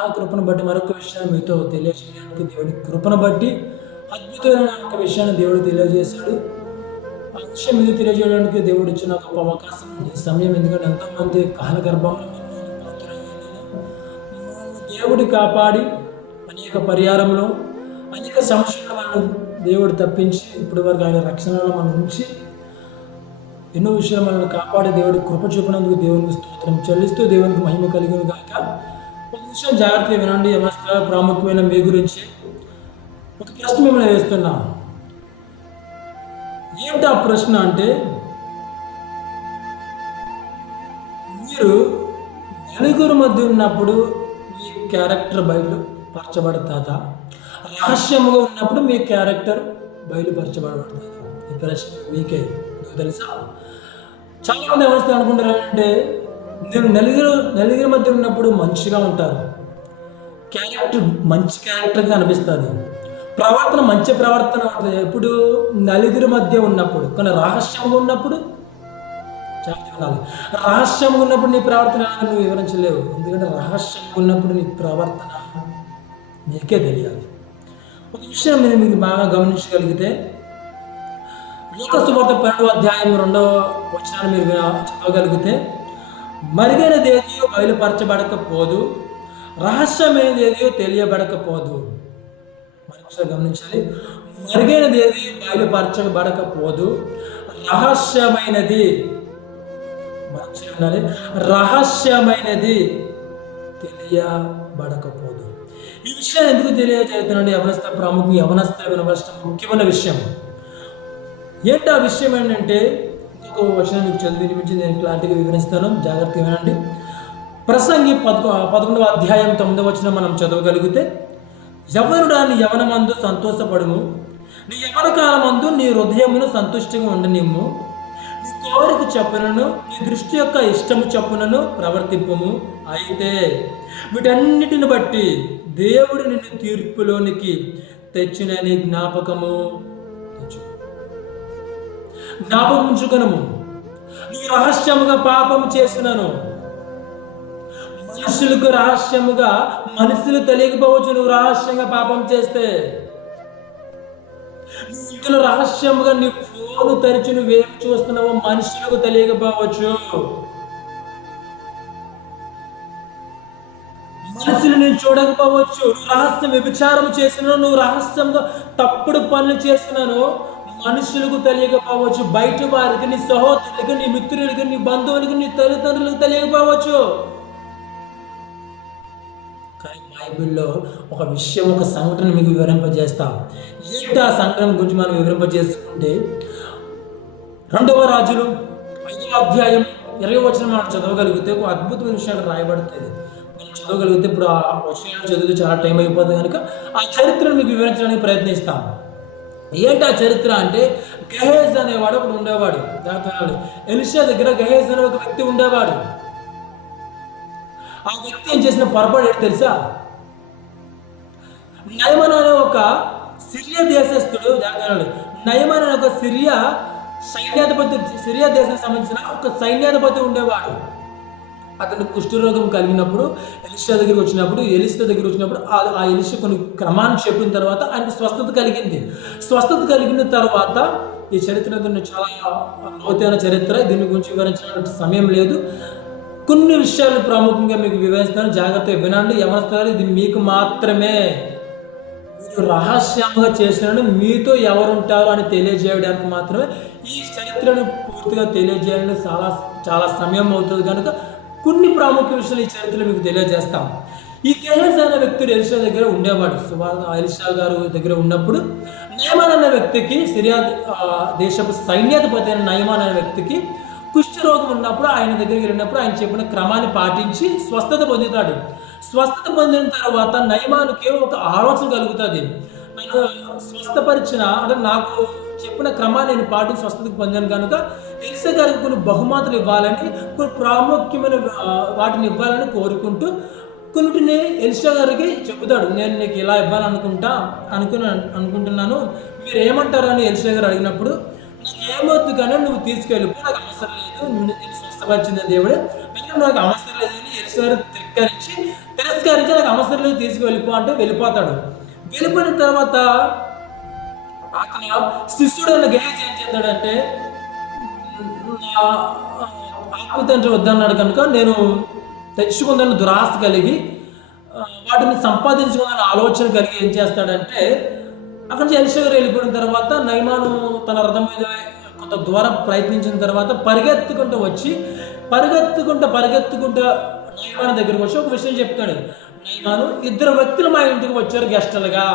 ఆ కృపను బట్టి మరొక విషయాన్ని మీతో తెలియజేయడానికి దేవుడి కృపను బట్టి అద్భుతమైన ఒక విషయాన్ని దేవుడు తెలియజేశాడు. ఆ విషయం మీకు తెలియజేయడానికి దేవుడు ఇచ్చిన గొప్ప అవకాశం ఈ సమయం. ఎందుకంటే ఎంతోమంది కాల గర్భంలో దేవుడు కాపాడి అనేక పరిహారంలో అనేక సమస్యలను మనం దేవుడు తప్పించి ఇప్పటి వరకు ఆయన రక్షణలో మనం ఉంచి ఎన్నో విషయాలు మనల్ని కాపాడి దేవుడి కృప చూపినందుకు దేవునికి స్తోత్రం చెల్లిస్తూ దేవునికి మహిమ కలిగిన కాక ఒక విషయం జాగ్రత్తగా వినండి. యవనస్తుల ప్రాముఖ్యమైన మీ గురించి ఒక ప్రశ్న మిమ్మల్ని వేస్తున్నాను. ఏమిటి ఆ ప్రశ్న అంటే, మీరు నలుగురు మధ్య ఉన్నప్పుడు మీ క్యారెక్టర్ బయలుపరచబడతాదా? రహస్యముగా ఉన్నప్పుడు మీ క్యారెక్టర్ బయలుపరచబడబడతాదా? ఈ ప్రశ్న మీకే. తెలుసా, చాలామంది ఎవరు అనుకుంటారు అంటే, నేను నలుగురి మధ్య ఉన్నప్పుడు మంచిగా ఉంటారు, క్యారెక్టర్ మంచి క్యారెక్టర్గా అనిపిస్తుంది, ప్రవర్తన మంచి ప్రవర్తన ఉంటుంది ఎప్పుడు నలుగురి మధ్య ఉన్నప్పుడు. కానీ రహస్యంగా ఉన్నప్పుడు చాలా వినాలి. రహస్యంగా ఉన్నప్పుడు నీ ప్రవర్తన నువ్వు వివరించలేవు. ఎందుకంటే రహస్యంగా ఉన్నప్పుడు నీ ప్రవర్తన నీకే తెలియాలి. ఒక విషయం నేను మీకు బాగా గమనించగలిగితే, లూకా సువార్త 12వ అధ్యాయం 2వ వచనాన్ని మీరు చదవగలిగితే, మరుగైనదేదియో బయలుపరచబడకపోదు, రహస్యమైనదేదియో తెలియబడకపోదు. మరొకసారి గమనించాలి. మరుగైనదేది బయలుపరచబడకపోదు, రహస్యమైనది మరొకసారి ఉండాలి, రహస్యమైనది తెలియబడకపోదు. ఈ విషయాన్ని ఎందుకు తెలియజేస్తున్నాండి? యవనస్థ ప్రాముఖ్యం, యవనస్థ వినవలసిన ముఖ్యమైన విషయం ఏంటి? ఆ విషయం ఏంటంటే, ఇంకొక వచనం మీకు చదివి వినిపించి నేను క్లారిటీగా వివరిస్తాను, జాగ్రత్తగా వినండి. ప్రసంగి 11వ అధ్యాయం 9వ వచనం మనం చదవగలిగితే, యవ్వనుడాన్ని యవనమందు సంతోషపడుము, నీ యవన కాలమందు నీ హృదయమును సంతుష్టిగా ఉండనిమ్ము, నీ కోరిక చొప్పునను నీ దృష్టి యొక్క ఇష్టము చొప్పునను ప్రవర్తింపుము. అయితే వీటన్నిటిని బట్టి దేవుడు నిన్ను తీర్పులోనికి తెచ్చిన నీ జ్ఞాపకము ఉంచుకొనుము. నీ రహస్యముగా పాపము చేసినను, మనుషులకు రహస్యముగా, మనుషులు తెలియకపోవచ్చు నువ్వు రహస్యంగా పాపం చేస్తే. నీ ఇంట్లో రహస్యముగా నీ ఫోను తెరిచి నువ్వేం చూస్తున్నావో మనుషులకు తెలియకపోవచ్చు. మనుషులు నేను చూడకపోవచ్చు. నువ్వు రహస్యం వ్యభిచారం చేసినావు, నువ్వు రహస్యంగా తప్పుడు పనులు చేస్తున్నాను, మనుషులకు తెలియకపోవచ్చు. బయట వారికి, నీ సహోదరులకి, నీ మిత్రులకి, నీ బంధువులకి, నీ తల్లిదండ్రులకు తెలియకపోవచ్చు. కానీ బైబిల్లో ఒక విషయం, ఒక సంఘటన మీకు వివరింపజేస్తాం. ఏంటి ఆ సంఘటన గురించి మనం వివరింపజేసుకుంటే, 2వ రాజులు 5వ అధ్యాయం 20వ వచనం మనం చదవగలిగితే ఒక అద్భుతమైన విషయాలు రాయబడుతుంది. మనం చదవగలిగితే ఇప్పుడు ఆ వచనాలు చదివితే చాలా టైం అయిపోతుంది కనుక ఆ చరిత్రను మీకు వివరించడానికి ప్రయత్నిస్తాం. ఏంటి ఆ చరిత్ర అంటే, గెహేజ్ అనేవాడు ఒకడు ఉండేవాడు. జాగ్రత్త, ఎలీషా దగ్గర గెహేజ్ అనే ఒక వ్యక్తి ఉండేవాడు. ఆ వ్యక్తి ఏం చేసిన పొరపాటు ఏంటి తెలుసా? నయమాన్ అనే ఒక సిరియా దేశస్థుడు, నయమాన్ అనే ఒక సిరియా దేశానికి సంబంధించిన ఒక సైన్యాధిపతి ఉండేవాడు. అతను కుష్ఠరోగం కలిగినప్పుడు ఎలీషా దగ్గరికి వచ్చినప్పుడు ఆ ఎలీషా కొన్ని క్రమాన్ని చెప్పిన తర్వాత ఆయనకు స్వస్థత కలిగింది. స్వస్థత కలిగిన తర్వాత ఈ చరిత్ర చాలా లోతైన చరిత్ర, దీని గురించి వివరించడానికి సమయం లేదు. కొన్ని విషయాలు ప్రాముఖ్యంగా మీకు వివరిస్తాను, జాగ్రత్తగా వినండి. యవనస్తులు, ఇది మీకు మాత్రమే. మీరు రహస్యంగా చేసిన మీతో ఎవరుంటారో అని తెలియజేయడానికి మాత్రమే ఈ చరిత్రను పూర్తిగా తెలియజేయడానికి చాలా సమయం అవుతుంది కనుక కొన్ని ప్రాముఖ్య విషయాలు ఈ చరిత్రలో మీకు తెలియజేస్తాం. ఈ గెహేజ్ అనే వ్యక్తుడు ఎలీషా దగ్గర ఉండేవాడు. ఎలీషా గారు దగ్గర ఉన్నప్పుడు నయమాన్ అనే వ్యక్తికి, సిరియా దేశపు సైన్యాధిపతి అయిన నయమాన్ అనే వ్యక్తికి కుష్ఠరోగం ఉన్నప్పుడు ఆయన దగ్గరికి వెళ్ళినప్పుడు ఆయన చెప్పిన క్రమాన్ని పాటించి స్వస్థత పొందుతాడు. స్వస్థత పొందిన తర్వాత నయమానుకి ఒక ఆలోచన కలుగుతుంది, నన్ను స్వస్థపరిచిన అంటే నాకు చెప్పిన క్రమాన్ని నేను పాటించి స్వస్థతకు పొందాను కనుక ఎలీషా గారికి కొన్ని బహుమతులు ఇవ్వాలని, కొన్ని ప్రాముఖ్యమైన వాటిని ఇవ్వాలని కోరుకుంటూ కొన్నిటిని ఎలీషా గారికి చెబుతాడు. నేను నీకు ఇలా అనుకుంటున్నాను, మీరు ఏమంటారు అని ఎలీషా గారు అడిగినప్పుడు, నాకు ఏమవుతుంది కానీ నువ్వు తీసుకెళ్ళిపో, నాకు అవసరం లేదు, నేను స్వస్థపరిచిన దేవుడే, నాకు అవసరం లేదని ఎలీషా గారు తిరస్కరించి తిరస్కరించి నాకు అవసరం లేదు తీసుకువెళ్ళిపో అంటే వెళ్ళిపోతాడు. వెళ్ళిపోయిన తర్వాత అతను శిష్యుడైన గేహజీ ఏం చేస్తాడంటే, నా ఆత్మ తండ్రి వద్దన్నాడు కనుక నేను తెచ్చుకుందని దురాశ కలిగి వాటిని సంపాదించుకుందని ఆలోచన కలిగి ఏం చేస్తాడంటే, అక్కడి నుంచి ఎలీషా గారు వెళ్ళిపోయిన తర్వాత నయమాను తన రథం మీద కొంత దూరం ప్రయత్నించిన తర్వాత పరిగెత్తుకుంటూ నయమాను దగ్గరికి వచ్చి ఒక విషయం చెప్తాడు. నయమాను, 2 వ్యక్తులు మా ఇంటికి వచ్చారు గెస్టులుగా,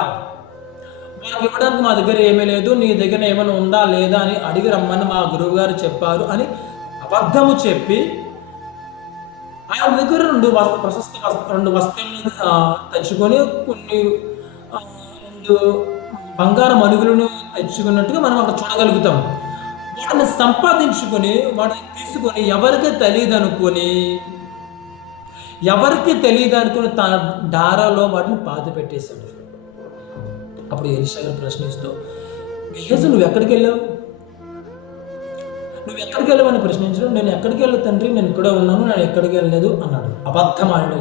వాళ్ళకి ఇవ్వడానికి మా దగ్గర ఏమీ లేదు, నీ దగ్గర ఏమైనా ఉందా లేదా అని అడిగి రమ్మని మా గురువు గారు చెప్పారు అని అబద్ధము చెప్పి ఆయన దగ్గర 2 వస్త్రములు తెచ్చుకొని కొన్ని 2 బంగారు మణుగులను తెచ్చుకున్నట్టుగా మనం అక్కడ చూడగలుగుతాం. వాటిని సంపాదించుకొని వాటిని తీసుకొని ఎవరికి తెలియదు అనుకుని తన దారాలో వాటిని పాతి పెట్టేశాడు. అప్పుడు ఎలీషా గారు ప్రశ్నిస్తూ, గేహజీ నువ్వు ఎక్కడికి వెళ్ళావు అని ప్రశ్నించడం, నేను ఎక్కడికి వెళ్ళలేదు తండ్రి, నేను ఇక్కడే ఉన్నాను, నేను ఎక్కడికి వెళ్ళలేదు అన్నాడు. అబద్ధం ఆడుతూ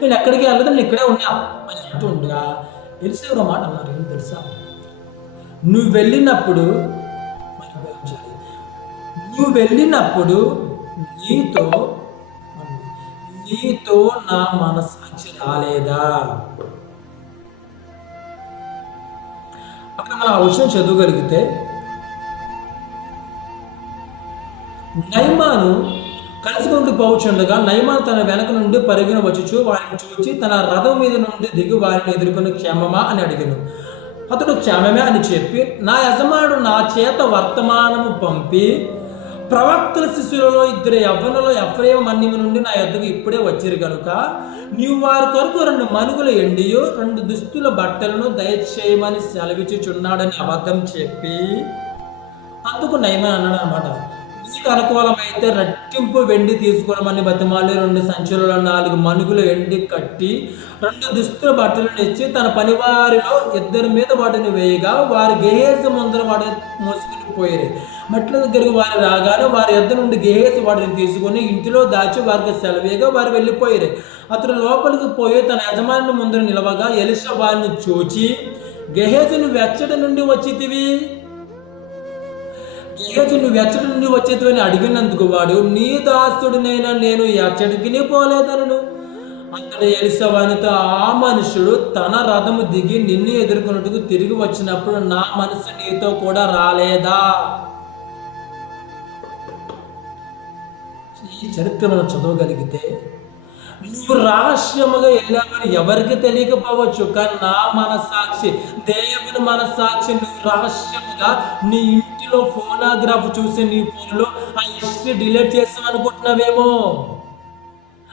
నేను ఎక్కడికి వెళ్ళలేదు, నేను ఇక్కడే ఉన్నా అని అంటుండగా ఎలీషా గారు మాట అన్నారు. ఏం తెలుసా, నువ్వు వెళ్ళినప్పుడు నీతో నా మనస్సాక్షి రాలేదా? అక్కడ మనం ఆ విషయం చదవగలిగితే, నయమాను కలిసికొంటూ పోవచ్చుండగా నయమాను తన వెనక నుండి పరిగిన వచ్చుచు వారిని చూచి తన రథం మీద నుండి దిగి వారిని ఎదుర్కొని క్షేమమా అని అడిగాను. అతడు క్షేమమే అని చెప్పి, నా యజమానుడు నా చేత వర్తమానము పంపి ప్రవక్తల శిష్యులలో 2 యవ్వనులు ఎఫ్రాయిము మన్యము నుండి నా యొద్దకు ఇప్పుడే వచ్చారు కనుక నీవు వారి కొరకు 2 మనుగుల ఎండియో 2 దుస్తుల బట్టలను దయచేయమని సెలవిచ్చుచున్నాడని అబద్ధం చెప్పి, అందుకు నయమాను అన్నాడు అన్నమాట, నీకు అనుకూలమైతే రెట్టింపు వెండి తీసుకోవడమని బతిమాలి 2 సంచులలో 4 మనుగులు ఎండి కట్టి 2 దుస్తుల బట్టలను ఇచ్చి తన పనివారిలో 2 మీద వాటిని వేయగా వారి గేహజీ ముందర వాటిని మోసుకుని పోయారు. మెట్ల దగ్గరికి వారు రాగానే వారి యొద్ద నుండి గేహజీ వాటిని తీసుకుని ఇంటిలో దాచి వారికి సెలవేగా వారు వెళ్ళిపోయారు. అతడు లోపలికి పోయి తన యజమాని ముందర నిలవగా ఎలీషా వారిని చూచి, గేహజీ నువ్వు ఎచ్చటి నుండి వచ్చేటివని అడిగినందుకు వాడు, నీ దాసుడినైనా నేను ఎచ్చటికి పోలేదనను. అంతటి ఎలీషా వానితో, ఆ మనుషుడు తన రథము దిగి నిన్ను ఎదుర్కొన్నట్టుకు తిరిగి వచ్చినప్పుడు నా మనసు నీతో కూడా రాలేదా? ఈ చరిత్ర మనం చదవగలిగితే, నువ్వు రహస్యముగా వెళ్ళావని ఎవరికి తెలియకపోవచ్చు, కానీ నా మనస్సాక్షి, దేవుని మనస్సాక్షి, నువ్వు రహస్యముగా నీ ఇంటిలో ఫోనోగ్రాఫ్ చూసి నీ ఫోన్లో ఆ హిస్టరీ డిలీట్ చేసామనుకుంటున్నావేమో,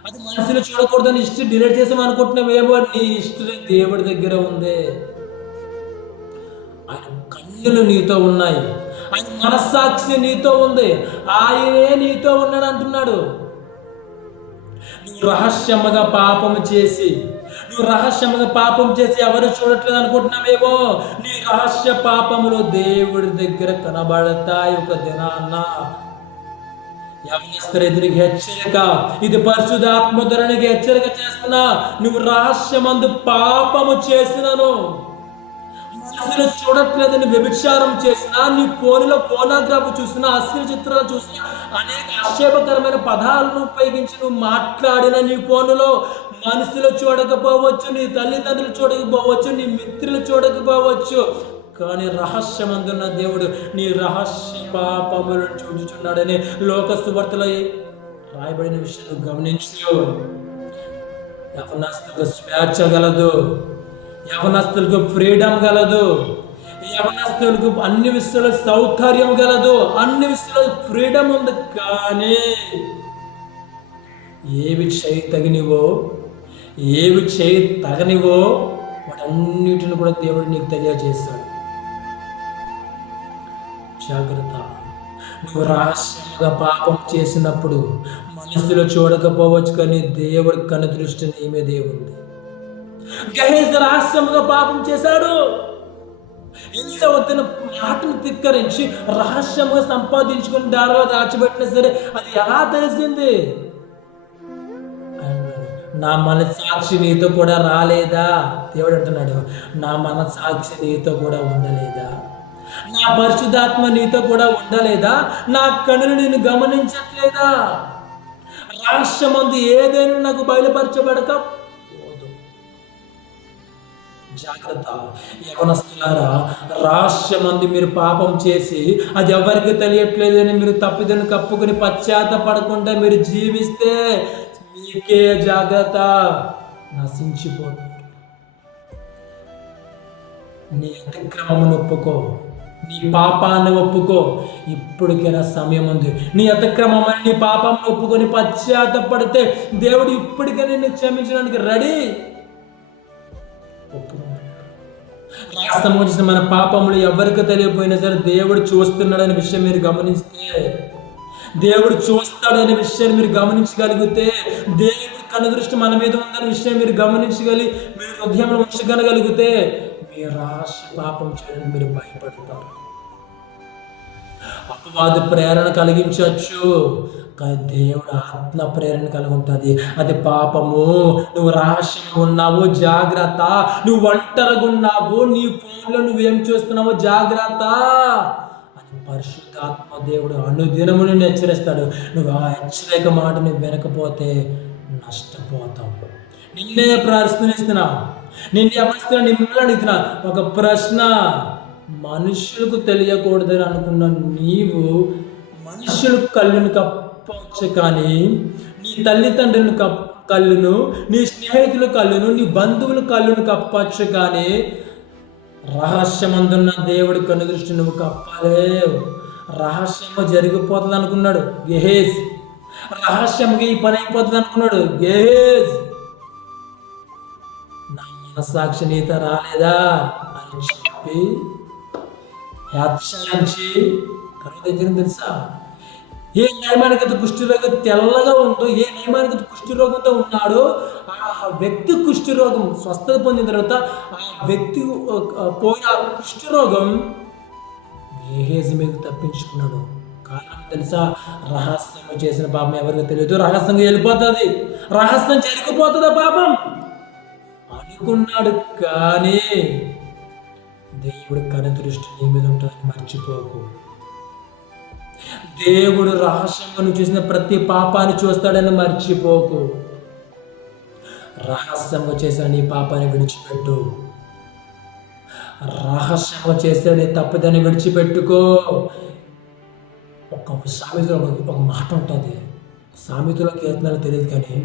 అది మనసులో చూడకూడదని హిస్టరీ డిలీట్ చేసామనుకుంటున్నావేమో, నీ హిస్టరీ దేవుడి దగ్గర ఉంది. ఆయన కన్నులు నీతో ఉన్నాయి, ఆయన మనస్సాక్షి నీతో ఉంది, ఆయనే నీతో ఉన్నాడు అంటున్నాడు. నువ్వు రహస్యముగా పాపం చేసి ఎవరు చూడట్లేదు అనుకుంటున్నావేమో, నీ రహస్య పాపములు దేవుడి దగ్గర కనబడతాయి ఒక దినాన్న. యవనస్తులెదురికి హెచ్చరిక, ఇది పరిశుద్ధాత్మ ధరణికి హెచ్చరిక చేస్తున్నా. నువ్వు రహస్యమందు పాపము చేసినను, మనసులో చూడట్లేదని వ్యభిచారం చేసినా, నీ ఫోన్లో ఫోనోగ్రాఫ్ చూసినా, అశ్లీల చిత్రాలు చూసినా, అనేక ఆక్షేపకరమైన పదాలను ఉపయోగించి నువ్వు మాట్లాడిన నీ ఫోన్లో మనసులో చూడకపోవచ్చు, నీ తల్లిదండ్రులు చూడకపోవచ్చు, నీ మిత్రులు చూడకపోవచ్చు, కానీ రహస్యమందున్న దేవుడు నీ రహస్య పాపములను చూచుచున్నాడని లోక సువార్తలో రాయబడిన విషయాన్ని గమనించు. యవనస్తులకు స్వేచ్ఛ గలదు, యవనస్తులకు ఫ్రీడమ్ గలదు, యవనస్తులకు అన్ని విషయాల సౌకర్యం గలదు, అన్ని విషయాల ఫ్రీడమ్ ఉంది. కానీ ఏవి చేయి తగనివో వాటన్నిటిని కూడా దేవుడు నీకు తెలియజేస్తాడు. జాగ్రత్త. నువ్వు రహస్యంగా పాపం చేసినప్పుడు మనసులో చూడకపోవచ్చు, కానీ దేవుడి కను దృష్టి నీ మీదే ఉంది. గేహజీ రహస్యంగా పాపం చేశాడు. ఎలీషా వద్ద మాటను ధిక్కరించి రహస్యంగా సంపాదించుకుని దారిలో దాచిపెట్టినా సరే అది ఎలా తెలిసింది? నా మనస్సాక్షి నీతో కూడా రాలేదా? దేవుడు అంటున్నాడు, నా మనస్సాక్షి నీతో కూడా ఉండలేదా? నా పరిశుద్ధాత్మ నీతో కూడా ఉండలేదా? నా కనులు నేను గమనించట్లేదా? రహస్యమందు ఏదైనా నాకు బయలుపరచబడక పోదు. జాగ్రత్త యవనస్తులారా, రహస్యమందు మీరు పాపం చేసి అది ఎవరికి తెలియట్లేదని మీరు తప్పిదను కప్పుకొని పశ్చాత్తపడకుండా మీరు జీవిస్తే మీకే జాగ్రత్త, నశించిపోతారు. నీ అతిక్రమమును ఒప్పుకో, నీ పాపాన్ని ఒప్పుకో. ఇప్పటికైనా సమయం ఉంది. నీ అతిక్రమమని నీ పాపాన్ని ఒప్పుకొని పశ్చాత్తపడితే దేవుడు ఇప్పటికైనా నిన్ను క్షమించడానికి రెడీ. రాష్ట్రం వచ్చిన మన పాపములు ఎవరికి తెలియపోయినా సరే దేవుడు చూస్తున్నాడనే విషయం మీరు గమనిస్తే, దేవుడు చూస్తాడనే విషయాన్ని మీరు గమనించగలిగితే, దేవుడు కనుదృష్టి మన మీద ఉందనే విషయం మీరు గమనించగలిగి మీరు హృదయంలో ఉంచగలిగితే మీ రహస్య పాపం చేయడానికి మీరు భయపడతారు. అపవాది ప్రేరణ కలిగించవచ్చు, కానీ దేవుడు ఆత్మ ప్రేరణ కలిగి ఉంటుంది. అది పాపము. నువ్వు రహస్యంగా ఉన్నావు, జాగ్రత్త. నువ్వు ఒంటరిగా ఉన్నావు, నీ ఫోన్లో నువ్వేం చూస్తున్నావో జాగ్రత్త అని పరిశుద్ధాత్మ దేవుడు అనుదినము నిన్ను హెచ్చరిస్తాడు. నువ్వు ఆ హెచ్చరిక మాటని వినకపోతే నష్టపోతావు. నిన్నే ప్రశ్నిస్తున్నావు, నిన్ను ఎవరిస్తున్నా, మిమ్మల్ని అడుగుతున్నా ఒక ప్రశ్న. మనుషులకు తెలియకూడదని అనుకున్న నీవు మనుషుల కళ్ళును కప్పవచ్చు, కానీ నీ తల్లిదండ్రుల కళ్ళును, నీ స్నేహితుల కళ్ళును, నీ బంధువుల కళ్ళును కప్పవచ్చు, కానీ రహస్యమందున్న దేవుడి కనుదృష్టి నువ్వు కప్పలేవు. రహస్యము జరిగిపోతుంది అనుకున్నాడు గెహేజ్. రహస్యంగా ఈ పని అయిపోతుంది అనుకున్నాడు గెహేజ్. నా మనస్సాక్షి నీత రాలేదా అని చెప్పి హెచ్చరించి కరువు తెలుసా? ఏ నయమానికత కుష్ఠరోగం తెల్లగా ఉందో, ఏ నయమానికత కుష్ఠరోగంతో ఉన్నాడో ఆ వ్యక్తి కుష్ఠరోగం స్వస్థత పొందిన తర్వాత ఆ వ్యక్తి పోయిన కుష్ఠరోగం గెహేజీ మీద తప్పించుకున్నాడు. కారణం తెలుసా? రహస్యం చేసిన పాపం ఎవరికి తెలియదు, రహస్యంగా వెళ్ళిపోతుంది, రహస్యం జరిగిపోతుంది పాపం అనుకున్నాడు. కానీ దేవుడు కనుదృష్టి నీ మీద ఉంటుందని మర్చిపోకు. దేవుడు రహస్యంగా నువ్వు చేసిన ప్రతి పాపాన్ని చూస్తాడని మర్చిపోకు. రహస్యంగా చేసిన నీ పాపాన్ని విడిచిపెట్టు. రహస్యంగా చేసిన నీ తప్పుదని విడిచిపెట్టుకో. ఒక సామెతలో ఒక మాట ఉంటుంది, సామెతలో కీర్తనలు తెలియదు కానీ,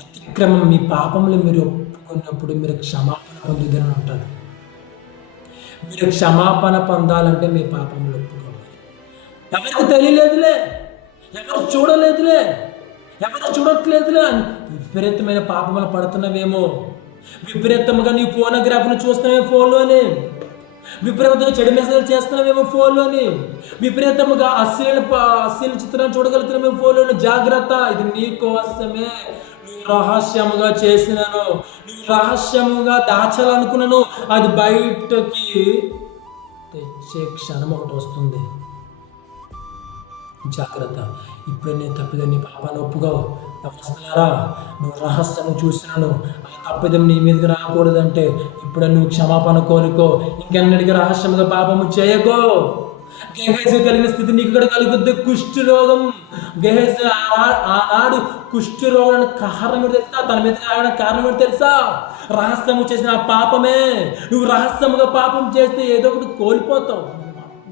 అతిక్రమం మీ పాపములు మీరు ఒప్పుకున్నప్పుడు మీరు క్షమాపణ పొందుదని ఉంటుంది. మీరు క్షమాపణ పొందాలంటే మీ పాపములు ఒప్పుకోవాలి. ఎవరికి తెలియలేదులే, ఎవరు చూడలేదులే, ఎవరు చూడట్లేదులే అని విపరీతమైన పాపములు పడుతున్నావేమో. విపరీతంగా నీ ఫోనోగ్రాఫ్ను చూస్తున్నావే ఫోన్లోని, విపరీతంగా చెడు మెసేజ్ చేస్తున్నావేమో ఫోన్లోని, విపరీతంగా అశ్లీల చిత్రాన్ని చూడగలుగుతున్నామేమో ఫోన్లోని. జాగ్రత్త, ఇది నీ కోసమే. నువ్వు రహస్యముగా చేసినాను, నువ్వు రహస్యముగా దాచాలనుకున్నాను, అది బయటకి తెచ్చే క్షణం ఒకటి వస్తుంది. జాగ్రత్త. ఇప్పుడే నేను తప్పిదం నీ పాపాన్ని ఒప్పుకోవు. వస్తున్నారా? నువ్వు రహస్యం చూసినాను, ఆ తప్పిదం నీ మీదకి రాకూడదంటే ఇప్పుడే నువ్వు క్షమాపణ కోరుకో. ఇంకెన్నటికీ రహస్యంగా పాపము చేయకో. గెహేజీ కలిగిన స్థితి నీకు కూడా కలుగుద్ది. కుష్ఠరోగం. గెహేజీ ఆనాడు కుష్ఠరోగానికి కారణం ఏంటి తెలుసా? తన మీద రావడానికి కారణం ఏంటి తెలుసా? రహస్యము చేసిన ఆ పాపమే. నువ్వు రహస్యముగా పాపం చేస్తే ఏదో ఒకటి కోల్పోతావు.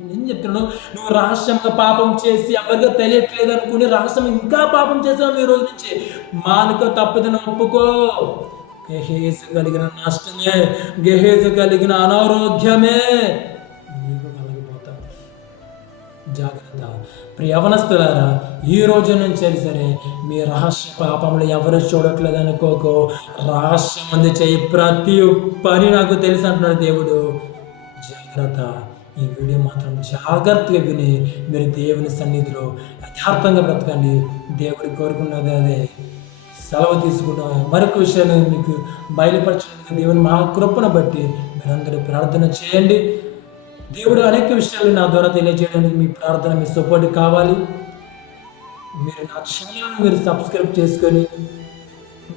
నేను చెప్తున్నాను, నువ్వు రహస్యంగా పాపం చేసి ఎవరిగా తెలియట్లేదు అనుకుని రహస్యం ఇంకా పాపం చేసావు. ఈ రోజు నుంచి మానుకో, తప్పిదని ఒప్పుకో. గెహేజీ కలిగిన నష్టమే, గెహేజీ కలిగిన అనారోగ్యమే నీకు కలిగిపోతావు. జాగ్రత్త. యవనస్తులారా, ఈ రోజు నుంచి సరే మీ రహస్య పాపములు ఎవరు చూడట్లేదు అనుకోకో. రహస్యం అంది చేయి ప్రతి పని నాకు తెలుసు అంటున్నాడు దేవుడు. జాగ్రత్త. ఈ వీడియో మాత్రం జాగ్రత్తగా విని మీరు దేవుని సన్నిధిలో యథార్థంగా బ్రతకండి. దేవుడి కోరుకున్నది అదే. సెలవు తీసుకుంటాం. మరొక విషయాన్ని మీకు బయలుపరచడానికి దేవుని మహాకృపను బట్టి మీరందరూ ప్రార్థన చేయండి. దేవుడు అనేక విషయాలు నా ద్వారా తెలియజేయడానికి మీ ప్రార్థన, మీ సపోర్ట్ కావాలి. మీరు నా ఛానల్ని మీరు సబ్స్క్రైబ్ చేసుకొని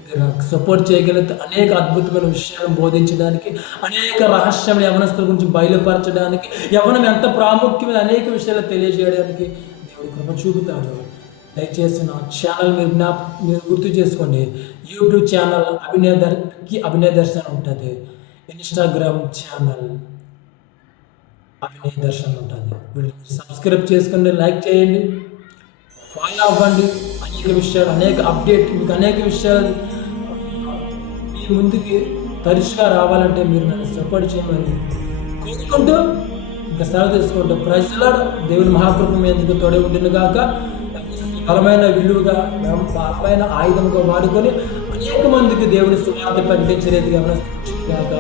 మీరు నాకు సపోర్ట్ చేయగలిగితే అనేక అద్భుతమైన విషయాలను బోధించడానికి, అనేక రహస్యములు యవనస్తుల గురించి బయలుపరచడానికి, యవనం ఎంత ప్రాముఖ్యమైన అనేక విషయాలు తెలియజేయడానికి దేవుడు కృప చూపుతాడు. దయచేసి నా ఛానల్ మీరు గుర్తు చేసుకోండి. యూట్యూబ్ ఛానల్ అభినయ దర్శన్ ఉంటుంది. ఇన్స్టాగ్రామ్ ఛానల్ అభినయ దర్శన్ ఉంటుంది. వీళ్ళు సబ్స్క్రైబ్ చేసుకోండి, లైక్ చేయండి, ఫాలో అవ్వండి. అనేక విషయాలు, అనేక అప్డేట్, మీకు అనేక విషయాలు మీ ముందుకి తరచుగా రావాలంటే మీరు నన్ను సపోర్ట్ చేయమని కోరుకుంటూ ఇంకా సెలవు తీసుకుంటూ ప్రైజ్ లార్డ్. దేవుని మహాకృప మీ ఎందుకు తోడే ఉండిన గాక. బలమైన విలువగా, బలమైన ఆయుధంగా వాడుకొని అనేక మందికి దేవుని సువార్త ప్రకటించే రీతిగా గాక.